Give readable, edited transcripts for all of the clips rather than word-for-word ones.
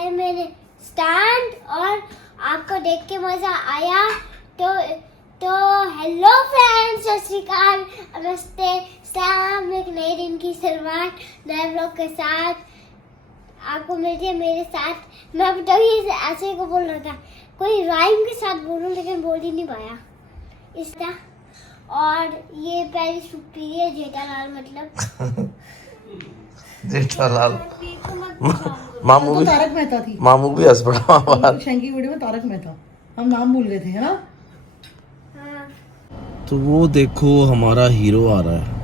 है मेरे स्टैंड और आपको देख के मजा आया तो हेलो फ्रेंड्स, सत श्री अकाल, नमस्ते, सलाम। एक नए दिन की शुरुआत नए ब्लॉग के साथ आपको मिलती है मेरे साथ। मैं तभी ऐसे को बोल रहा था, कोई राइम के साथ बोलूं लेकिन बोल ही नहीं पाया इसका। और ये पहली सुप्री है जेठालाल, मतलब जेठालाल। मामू भी तारक मेहता थी। मामू भी हंस पड़ा। शंकी वीडियो में तारक मेहता, हम नाम भूल गए थे, है ना। हाँ। तो वो देखो हमारा हीरो आ रहा है।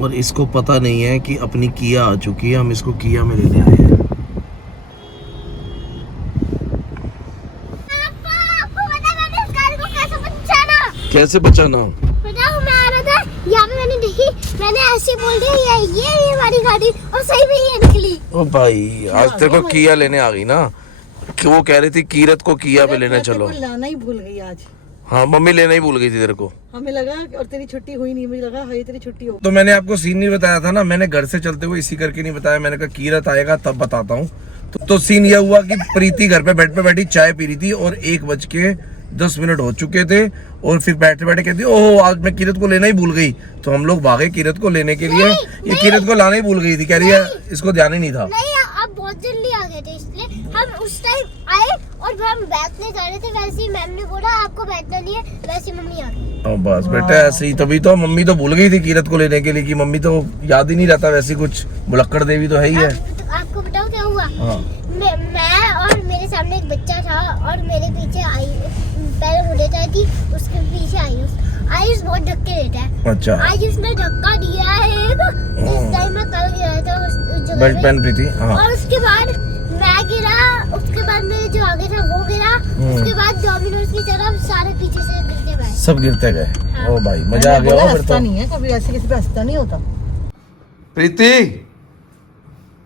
और इसको पता नहीं है कि अपनी किया आ चुकी है, हम इसको किया में लेने आए हैं। कैसे बचाना? बताओ, मैं आ रहा था यहाँ पे, मैंने देखी, मैंने ऐसे बोल दिया ये हमारी गाड़ी, और सही में ये निकली। ओ भाई, आज तेरे को किया लेने आ गई ना, कि वो कह रही थी कीरत को किया पे लेने चलो। लाना ही भूल गई आज। हाँ, मम्मी लेना ही भूल गई थी तेरे को। हमें लगा और तेरी छुट्टी हुई नहीं, मुझे लगा हाँ तेरी छुट्टी हो। तो मैंने आपको सीन नहीं बताया था ना, मैंने घर से चलते हुए इसी करके नहीं बताया। मैंने कहा कीरत आएगा तब बताता हूँ। तो सीन यह हुआ कि प्रीति घर पे बेड पे बैठी चाय पी रही थी और 1:10 हो चुके थे। और फिर बैठे बैठे कहती ओहो आज मैं कीरत को लेना ही भूल गई। तो हम लोग भागे कीरत को लेने के लिए। ये कीरत को लाना ही भूल गई थी, कह रही है इसको ध्यान ही नहीं था। नहीं, आप बहुत जल्दी आ गए थे, इसलिए हम उस टाइम आए और हम बैठने जा रहे थे, वैसे ही मैम ने बोला आपको बैठना नहीं है, वैसे ही मम्मी आ गई। बस बेटा ऐसे ही, तभी तो मम्मी तो भूल गई थी कीरत को लेने के लिए, कि मम्मी तो याद ही नहीं रहता वैसे कुछ, बुलक्कड़ देवी तो है ही है। आपको बताओ क्या हुआ? हाँ। मैं और मेरे सामने एक बच्चा था और मेरे पीछे आई, पहले मुझे जाती थी, उसके पीछे आयुष बहुत धक्के देता है। अच्छा। आयुष ने धक्का दिया है जिस टाइम मैं कल गिरा था उस जगह बेल्ट पे। पहन रही थी। हाँ। और उसके बाद मैं गिरा, उसके बाद मेरे जो आगे था वो गिरा, उसके बाद डोमिनोज की तरफ सारे पीछे से गिरते गए, सब गिरते गए। हाँ। ओ भाई मजा आ गया फिर तो। नहीं है कभी ऐसे किसी पे हंसता नहीं होता। प्रीति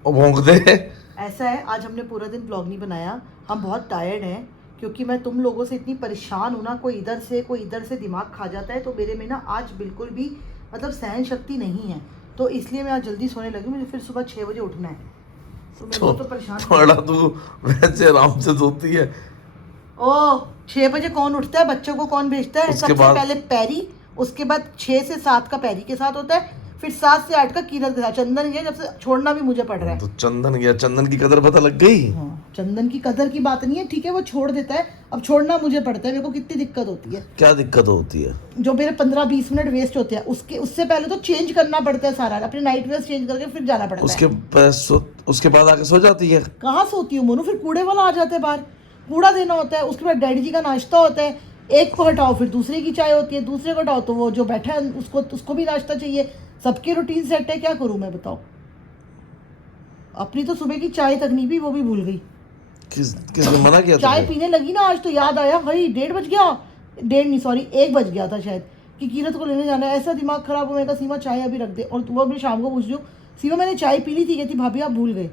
ओ भौंक दे। ऐसा है, आज हमने पूरा दिन ब्लॉग नहीं बनाया, हम बहुत टायर्ड हैं क्योंकि मैं तुम लोगों से इतनी परेशान हूँ ना, कोई इधर से दिमाग खा जाता है, तो मेरे में ना आज बिल्कुल भी मतलब सहन शक्ति नहीं है। तो इसलिए मैं आज जल्दी सोने लगी, मुझे फिर सुबह 6 बजे उठना है। तो मैं तो परेशान थोड़ा तू वैसे आराम से सोती है। ओ 6 बजे कौन उठता है? बच्चों को कौन भेजता है? सबसे पहले पैरी, उसके बाद 6 से 7 का पैरी के साथ होता है, फिर 7 से 8 का कीरत के साथ। चंदन गया, जब से छोड़ना भी मुझे पड़ रहा है। तो चंदन गया, चंदन की कदर पता लग गई। हाँ, चंदन की कदर की बात नहीं है, ठीक है वो छोड़ देता है, अब छोड़ना मुझे पड़ता है। मेरे को कितनी दिक्कत होती है। क्या दिक्कत होती है? जो मेरे 15-20 मिनट वेस्ट होते हैं, उससे पहले तो चेंज करना पड़ता है सारा, अपने नाइट ड्रेस चेंज करके फिर जाना पड़ता है। उसके बाद आके सो जाती है। कहाँ सोती हूँ मोनू, फिर कूड़े वाला आ जाता है बाहर, कूड़ा देना होता है, उसके बाद डैडी जी का नाश्ता होता है, एक को हटाओ फिर दूसरे की चाय होती है, दूसरे को हटाओ तो वो जो बैठा है उसको भी नाश्ता चाहिए। सबकी रूटीन सेट है, क्या करूं मैं बताओ। अपनी तो सुबह की चाय तक नहीं पी, वो भी भूल गई। किसने मना किया? चाय पीने लगी ना आज तो याद आया, भाई 1:30 बज गया, 1 बज गया था शायद, कि कीरत को लेने जाना है। ऐसा दिमाग खराब हो, मैं कहा सीमा चाय अभी रख दे। और तू अभी शाम को पूछ रही हूँ, सीमा मैंने चाय पी ली थी, कहती भाभी आप भूल गए।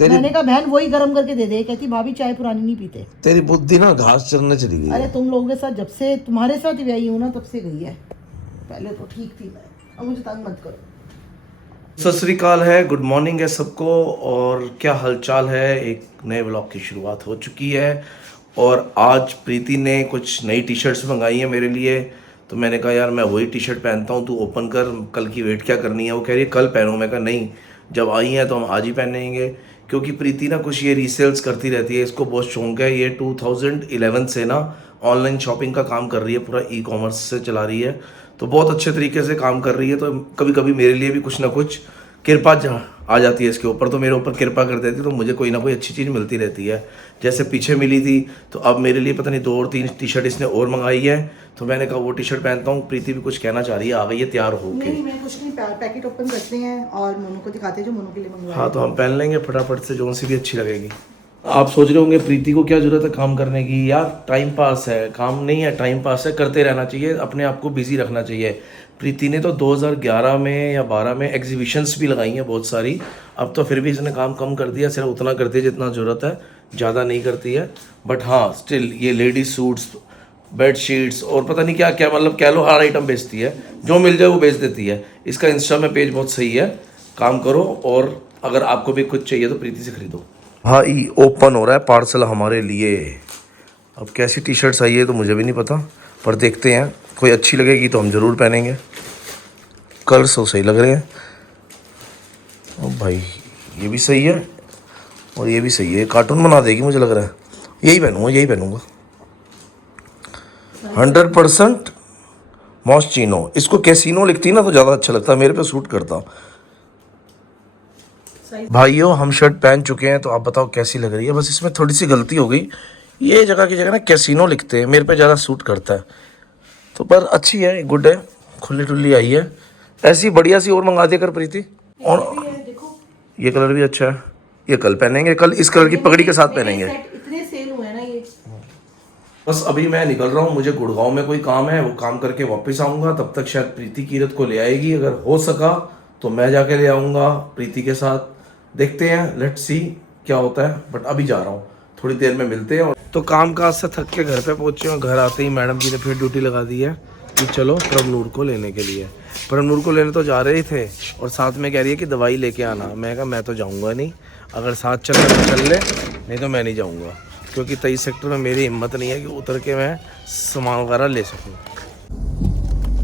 मैंने कहा बहन वही गर्म करके दे दे, कहती भाभी चाय पुरानी नहीं पीते। तेरी बुद्धि ना घास चरने चली गई। अरे तुम लोगों के साथ जब से तुम्हारे साथ ही आई हूँ ना, तब से गई है। पहले तो ठीक थी मैं, अब मुझे तंग मत करो। सत श्री अकाल है, गुड मॉर्निंग है सबको, और क्या हालचाल है। एक नए ब्लॉग की शुरुआत हो चुकी है और आज प्रीति ने कुछ नई टी शर्ट्स मंगाई है मेरे लिए। तो मैंने कहा यार मैं वही टी शर्ट पहनता हूँ, तू ओपन कर, कल की वेट क्या करनी है। वो कह रही है कल पहनो। मैं कहा नहीं, जब आई हैं तो हम आज ही पहनेंगे, क्योंकि प्रीति ना कुछ ये रीसेल्स करती रहती है, इसको बहुत शौक है। ये 2011 से ना ऑनलाइन शॉपिंग का काम कर रही है, पूरा ई-कॉमर्स से चला रही है, तो बहुत अच्छे तरीके से काम कर रही है। तो कभी कभी मेरे लिए भी कुछ ना कुछ कृपा आ जाती है इसके ऊपर, तो मेरे ऊपर कृपा कर देती है, तो मुझे कोई ना कोई अच्छी चीज़ मिलती रहती है। जैसे पीछे मिली थी, तो अब मेरे लिए पता नहीं 2 और 3 टी शर्ट इसने और मंगाई है, तो मैंने कहा वो टी शर्ट पहनता हूँ। प्रीति भी कुछ कहना चाह रही है, आ गई है तैयार होके। नहीं मैं कुछ नहीं, पैकेट ओपन करते हैं और मोनू को दिखाते हैं जो मोनू के लिए मंगवाया। हाँ, तो हम पहन लेंगे फटाफट से, जो सी भी अच्छी लगेगी। आप सोच रहे होंगे प्रीति को क्या जरूरत है काम करने की। यार टाइम पास है, काम नहीं है, टाइम पास है, करते रहना चाहिए, अपने आप को बिजी रखना चाहिए। प्रीति ने तो 2011 में या 12 में एग्जीबिशंस भी लगाई हैं बहुत सारी। अब तो फिर भी इसने काम कम कर दिया, सिर्फ उतना करती है जितना ज़रूरत है, ज़्यादा नहीं करती है। बट हाँ स्टिल ये लेडीज सूट्स बेड शीट्स और पता नहीं क्या क्या, मतलब कह लो हर आइटम बेचती है, जो मिल जाए वो बेच देती है। इसका इंस्टा में पेज बहुत सही है, काम करो। और अगर आपको भी कुछ चाहिए तो प्रीति से खरीदो। हाँ, ये ओपन हो रहा है पार्सल हमारे लिए। अब कैसी टी शर्ट्स आई है तो मुझे भी नहीं पता, पर देखते हैं। कोई अच्छी लगेगी तो हम ज़रूर पहनेंगे। कलर्स तो सही लग रहे हैं। ओ भाई, ये भी सही है और ये भी सही है। कार्टून बना देगी मुझे लग रहा है। यही पहनूंगा 100% मॉस्चिनो। इसको कैसीनो लिखती ना तो ज़्यादा अच्छा लगता, मेरे पे सूट करता। भाइयों, हम शर्ट पहन चुके हैं, तो आप बताओ कैसी लग रही है। बस इसमें थोड़ी सी गलती हो गई, ये जगह की जगह ना कैसीनो लिखते हैं, मेरे पे ज़्यादा सूट करता है। तो पर अच्छी है, गुड है, खुली टुल्ली आई है। ऐसी बढ़िया सी और मंगा दिया कर प्रीति। और ये कलर भी अच्छा है, ये कल पहनेंगे, कल इस कलर की पगड़ी के साथ पहनेंगे। इतने सेल हुए हैं ना ये। बस अभी मैं निकल रहा हूँ, मुझे गुड़गांव में कोई काम है, वो काम करके वापस आऊँगा। तब तक शायद प्रीति कीरत को ले आएगी, अगर हो सका तो मैं जाके ले आऊँगा प्रीति के साथ। देखते हैं, लेट्स सी क्या होता है। बट अभी जा रहा हूँ, थोड़ी देर में मिलते हैं। तो काम काज से थक के घर पे पहुँचे हैं। घर आते ही मैडम जी ने फिर ड्यूटी लगा दी है कि चलो प्रभनूर को लेने के लिए। प्रभनूर को लेने तो जा रहे थे और साथ में कह रही है कि दवाई लेके आना। मैं कहा मैं तो जाऊँगा नहीं, अगर साथ चले तो चल ले, नहीं तो मैं नहीं जाऊँगा, क्योंकि 23 सेक्टर में मेरी हिम्मत नहीं है कि उतर के मैं सामान वगैरह ले सकूँ।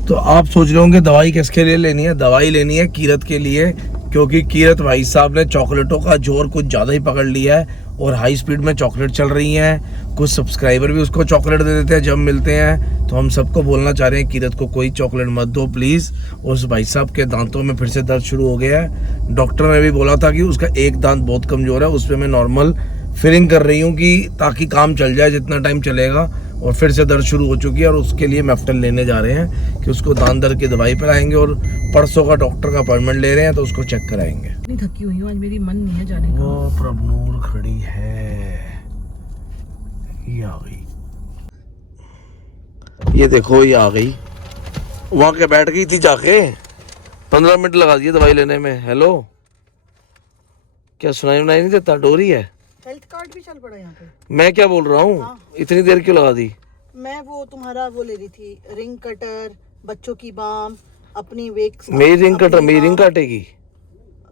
तो आप सोच रहे होंगे दवाई किसके लिए लेनी है? दवाई लेनी है कीरत के लिए, क्योंकि कीरत भाई साहब ने चॉकलेटों का जोर कुछ ज़्यादा ही पकड़ लिया है और हाई स्पीड में चॉकलेट चल रही हैं। कुछ सब्सक्राइबर भी उसको चॉकलेट दे देते हैं जब मिलते हैं। तो हम सबको बोलना चाह रहे हैं कीरत को कोई चॉकलेट मत दो प्लीज़। उस भाई साहब के दांतों में फिर से दर्द शुरू हो गया है। डॉक्टर ने भी बोला था कि उसका एक दांत बहुत कमज़ोर है, उस पर मैं नॉर्मल फिलिंग कर रही हूँ कि ताकि काम चल जाए जितना टाइम चलेगा। और फिर से दर्द शुरू हो चुकी है और उसके लिए मेफ्टल लेने जा रहे हैं कि उसको दांत दर्द की दवाई पिलाएंगे और परसों का डॉक्टर का अपॉइंटमेंट ले रहे हैं तो उसको चेक कराएंगे। इतनी थकी हुई हूँ आज, मेरी मन नहीं है जाने का। वो प्रभनूर खड़ी है, ये आ गई, ये देखो ये आ गई। वहां के बैठ गई थी जाके, 15 मिनट लगा दिए दवाई लेने में। हेलो, क्या सुनाई नहीं देता? डोरी है, हेल्थ कार्ड भी चल पड़ा यहाँ पे। मैं क्या बोल रहा हूँ? हाँ। इतनी देर क्यों लगा दी? मैं वो तुम्हारा वो ले रही थी, रिंग कटर, बच्चों की बाम, अपनी वेक्स। मेरी रिंग कटर, मेरी रिंग काटेगी?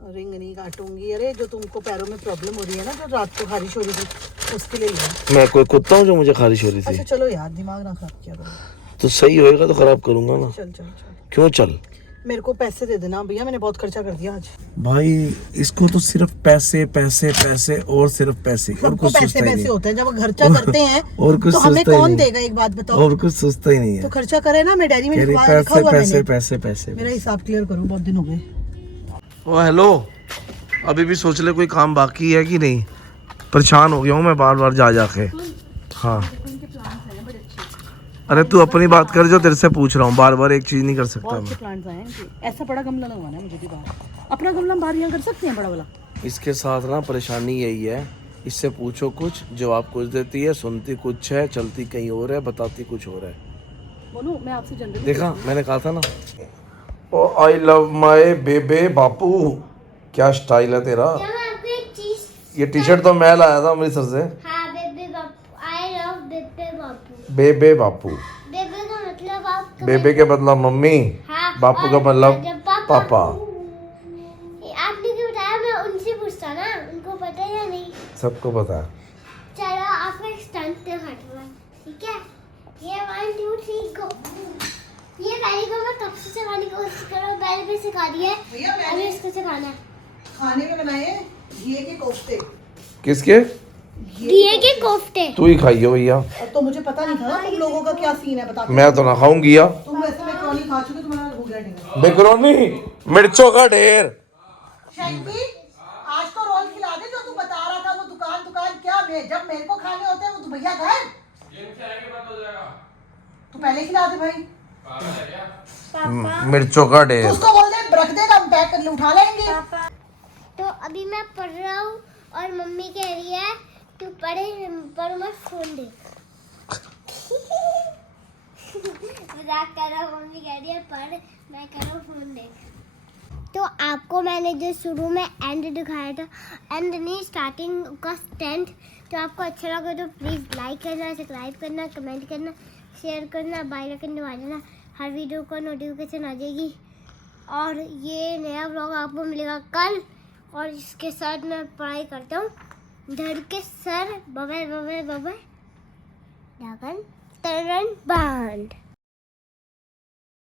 रिंग नहीं काटूंगी। अरे जो तुमको पैरों में प्रॉब्लम हो रही है ना, जो रात को खारिश हो रही थी, उसके लिए लिया। मैं कोई कुत्ता हूँ जो मुझे खारिश हो रही थी? अच्छा चलो यार, दिमाग ना खराब किया करो। तो सही होएगा तो खराब करूंगा ना। चल चल चल, क्यों चल? मेरे को पैसे दे देना भैया, मैंने बहुत खर्चा कर दिया आज। भाई इसको तो सिर्फ पैसे पैसे पैसे और सिर्फ पैसे, और सबको कुछ पैसे सोचता ही पैसे नहीं। होते हैं, जब खर्चा करते हैं और कुछ तो हमें सोचता ही कौन नहीं। देगा? एक बात बताओ। और कुछ सोचता ही नहीं है। तो खर्चा करे ना, मैं डायरी में कह रही लिखा पैसे हुआ पैसे मैंने। पैसे पैसे। मेरा हिसाब क्लियर करो, बहुत दिन हो गए। ओ हेलो, अभी भी सोच ले कोई काम बाकी है कि नहीं? परेशान हो गया हूँ मैं बार बार जा जाके। हाँ, अरे तू अपनी बात कर, जो तेरे से पूछ रहा हूँ, बार बार एक चीज नहीं कर सकता बहुत मैं। अच्छे प्लांट्स आए हैं। ऐसा बड़ा गमला लगवाना है मुझे भी बाहर। अपना गमला हम बाहर यहाँ कर सकते हैं, बड़ा वाला। इसके साथ ना परेशानी यही है, इससे पूछो कुछ, जवाब कुछ देती है, सुनती कुछ है, चलती कहीं और है, बताती कुछ और है। बोलो, मैं आपसे जनरली देखा, मैंने कहा था ना। ओ आई लव माय बेबे बापू, क्या स्टाइल है तेरा। जब मैं आपको एक चीज, ये टी शर्ट तो मैं लाया था अमृतसर से। हाँ बेबे बापू, आई लव बेबे बापू। बेबे बापू, बेबे का मतलब आप बेबे के मतलब मम्मी, हाँ, बापू का और मतलब जब पापा। आपने क्यों बताया? मैं उनसे पूछता ना, उनको पता है या नहीं? सबको पता है। चलो आपको एक स्टंट दिखाता हूँ, ठीक है? ये 1 2 3 गो। ये पहले को मैं कब से सिखाने की कोशिश कर रहा हूँ, पहले भी सिखा दिया है, भैया अभी मैंने इसको सिखाना है। खाने में बनाए घी के कोफ्ते। किसके? घिए के कोफ्ते। तू ही खाइयो भैया, तो मुझे पता नहीं था ना तुम लोगों का क्या सीन है, बता। मैं तो ना खाऊंगी यार। तुम वैसे मैक्रोनी खा चुके, तुम्हारा हो गया डिनर। मैक्रोनी, मिर्चों का ढेर। शैंकी, आज तो रोल खिला दे जो तू बता रहा था। वो दुकान क्या, जब मेरे को खाने होते हैं वो तो भैया घर। तू पहले खिला दे भाई। मिर्चों का तो ढेर। उसको बोल दे रख देगा, हम पैक कर ले, उठा लेंगे। तो अभी मैं पढ़ रहा हूँ और मम्मी कह रही है तू पर मत फोन देख। मजाक कर रहा हूँ, मम्मी कह रही है पढ़, मैं कह रहा हूँ फोन देख। तो आपको मैंने जो शुरू में एंड दिखाया था, एंड नहीं स्टार्टिंग का स्टैंड, तो आपको अच्छा लगा तो प्लीज़ लाइक करना, सब्सक्राइब करना, कमेंट करना, शेयर करना, बाय आइकन दबा देना, हर वीडियो का नोटिफिकेशन आ जाएगी। और ये नया व्लॉग आपको मिलेगा कल। और इसके साथ मैं पढ़ाई करता हूँ। धड़ के सर, बाय बाय बाय बाय, ढाकन तरन बांध।